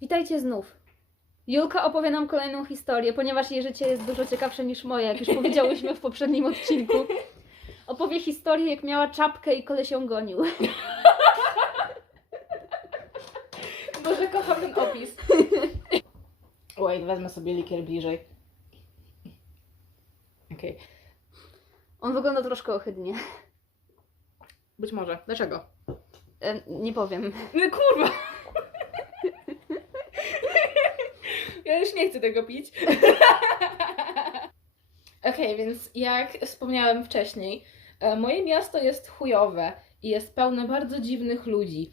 Witajcie znów. Julka opowie nam kolejną historię, ponieważ jej życie jest dużo ciekawsze niż moje, jak już powiedziałyśmy w poprzednim odcinku. Opowie historię, jak miała czapkę i koleś ją gonił. Boże, kocham ten opis. Wait, wezmę sobie likier bliżej. Okej. On wygląda troszkę ohydnie. Być może. Dlaczego? E, nie powiem. No kurwa! Ja już nie chcę tego pić. Okej, więc jak wspomniałem wcześniej, e, moje miasto jest chujowe i jest pełne bardzo dziwnych ludzi.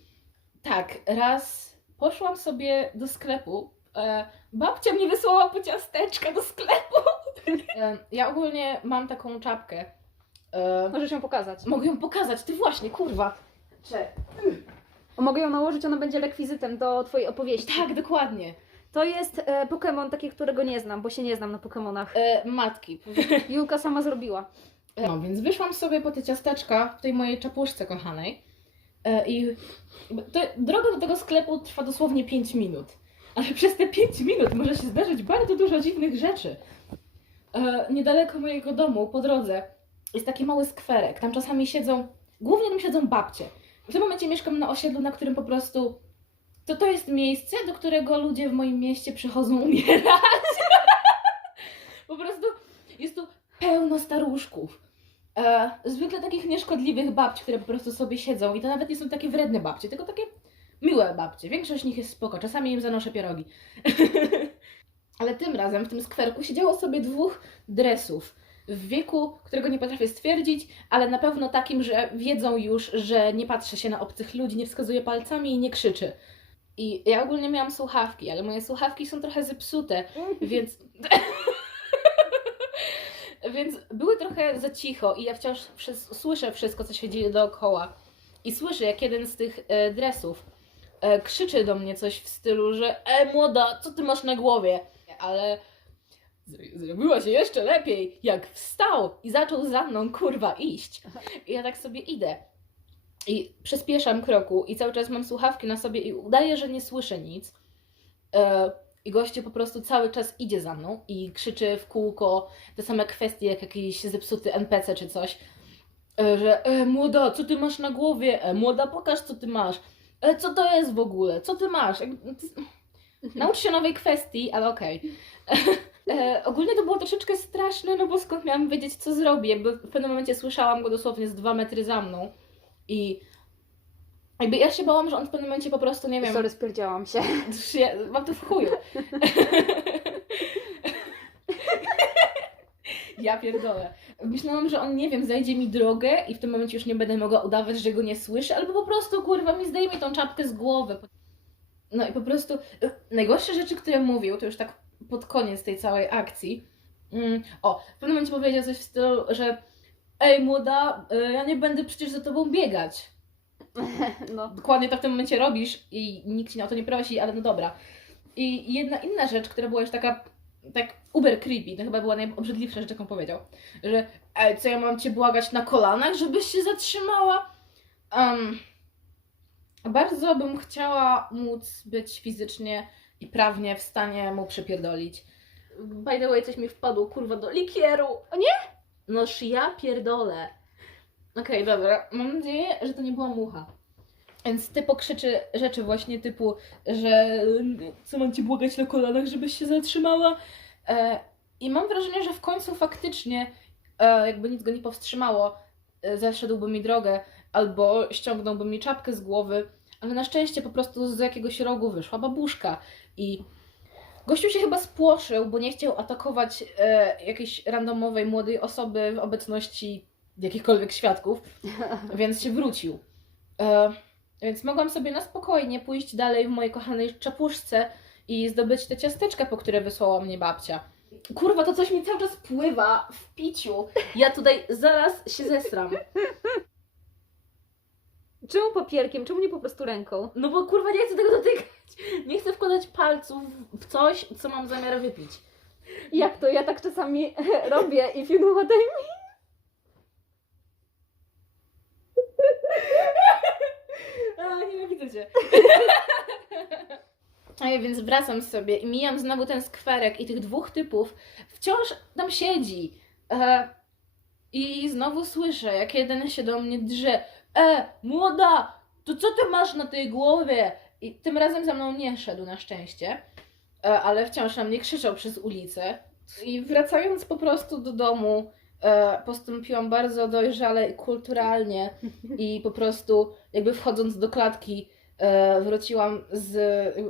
Tak, raz poszłam sobie do sklepu. E, babcia mnie wysłała po ciasteczka do sklepu. E, ja ogólnie mam taką czapkę. Możesz ją pokazać. mogę ją pokazać, ty właśnie, kurwa. Cze- O, mogę ją nałożyć, ona będzie rekwizytem do twojej opowieści. Tak, dokładnie. To jest e, Pokémon taki, którego nie znam, bo się nie znam na Pokémonach. E, matki. Julka sama zrobiła. No, więc wyszłam sobie po te ciasteczka w tej mojej czapuszce kochanej. E, I to, droga do tego sklepu trwa dosłownie 5 minut. Ale przez te 5 minut może się zdarzyć bardzo dużo dziwnych rzeczy. E, niedaleko mojego domu, po drodze, jest taki mały skwerek. Tam czasami siedzą, głównie tam siedzą babcie. W tym momencie mieszkam na osiedlu, na którym po prostu to, to jest miejsce, do którego ludzie w moim mieście przychodzą umierać. po prostu jest tu pełno staruszków. E, zwykle takich nieszkodliwych babci, które po prostu sobie siedzą i to nawet nie są takie wredne babcie, tylko takie miłe babcie. Większość z nich jest spoko, czasami im zanoszę pierogi. Ale tym razem w tym skwerku siedziało sobie dwóch dresów w wieku, którego nie potrafię stwierdzić, ale na pewno takim, że wiedzą już, że nie patrzy się na obcych ludzi, nie wskazuje palcami i nie krzyczy. I ja ogólnie miałam słuchawki, ale moje słuchawki są trochę zepsute, więc. Więc były trochę za cicho i ja wciąż wszys- słyszę wszystko, co się dzieje dookoła. I słyszę, jak jeden z tych e, dresów e, krzyczy do mnie coś w stylu, że E, młoda, co ty masz na głowie? Ale zrobiło się jeszcze lepiej, jak wstał i zaczął za mną, kurwa, iść. I ja tak sobie idę. I przyspieszam kroku i cały czas mam słuchawki na sobie i udaję, że nie słyszę nic. E, I gościu po prostu cały czas idzie za mną i krzyczy w kółko te same kwestie, jak jakiś zepsuty NPC czy coś. E, że e, młoda, co ty masz na głowie? E, młoda, pokaż co ty masz. E, co to jest w ogóle? Co ty masz? Ty- Naucz się nowej kwestii, ale okej. E, ogólnie to było troszeczkę straszne, no bo skąd miałam wiedzieć, co zrobię, bo w pewnym momencie słyszałam go dosłownie z dwa metry za mną i jakby ja się bałam, że on w pewnym momencie po prostu, nie wiem, Sorry, spierdziałam się. ja mam to w chuju. ja pierdolę. Myślałam, że on, nie wiem, zajdzie mi drogę i w tym momencie już nie będę mogła udawać, że go nie słyszę, albo po prostu, kurwa, mi zdejmie tą czapkę z głowy. No i po prostu y, najgorsze rzeczy, które mówił, to już tak pod koniec tej całej akcji. Mm, o, w pewnym momencie powiedział coś w stylu, że ej młoda, y, ja nie będę przecież za tobą biegać No. dokładnie to w tym momencie robisz i nikt cię o to nie prosi, ale no dobra. I jedna inna rzecz, która była już taka, tak uber creepy, to chyba była najobrzydliwsza rzecz, jaką powiedział, że ej, co ja mam cię błagać na kolanach, żebyś się zatrzymała? Um, bardzo bym chciała móc być fizycznie i prawnie w stanie mu przypierdolić. By the way, coś mi wpadło, kurwa, do likieru. O nie? Noż ja pierdolę. Okej, dobra. Mam nadzieję, że to nie była mucha. Więc ty pokrzyczy rzeczy właśnie typu, że co mam ci błagać na kolanach, żebyś się zatrzymała. E, I mam wrażenie, że w końcu faktycznie e, jakby nic go nie powstrzymało, e, zaszedłby mi drogę albo ściągnąłby mi czapkę z głowy, ale na szczęście po prostu z jakiegoś rogu wyszła babuszka i gościu się chyba spłoszył, bo nie chciał atakować e, jakiejś randomowej młodej osoby w obecności jakichkolwiek świadków, więc się wrócił. E, więc mogłam sobie na spokojnie pójść dalej w mojej kochanej czapuszce i zdobyć te ciasteczka, po które wysłała mnie babcia. Kurwa, to coś mi cały czas pływa w piciu. Ja tutaj zaraz się zesram. Czemu papierkiem? Czemu nie po prostu ręką? No bo kurwa nie chcę tego dotykać. Nie chcę wkładać palców w coś, co mam zamiar wypić. Jak to? Ja tak czasami robię, if you know what I mean. A, nienawidzę cię. A ja więc wracam sobie i mijam znowu ten skwerek i tych dwóch typów wciąż tam siedzi. E, I znowu słyszę, jak jeden się do mnie drze. E, młoda, to co ty masz na tej głowie? I tym razem za mną nie szedł na szczęście, e, ale wciąż na mnie krzyczał przez ulicę. I wracając po prostu do domu, e, postąpiłam bardzo dojrzale i kulturalnie i po prostu jakby wchodząc do klatki e, wróciłam z,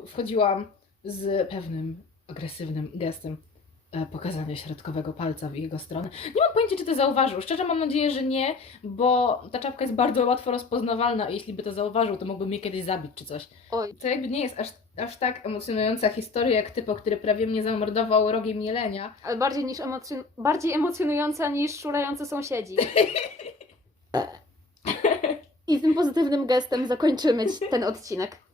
wchodziłam z pewnym agresywnym gestem pokazania środkowego palca w jego stronę. Nie mam pojęcia, czy to zauważył. Szczerze mam nadzieję, że nie, bo ta czapka jest bardzo łatwo rozpoznawalna i jeśli by to zauważył, to mógłby mnie kiedyś zabić czy coś. Oj. To jakby nie jest aż, aż tak emocjonująca historia jak typo, który prawie mnie zamordował rogiem jelenia. Ale bardziej, niż emocjon- bardziej emocjonująca niż szurający sąsiedzi. I tym pozytywnym gestem zakończymy ten odcinek.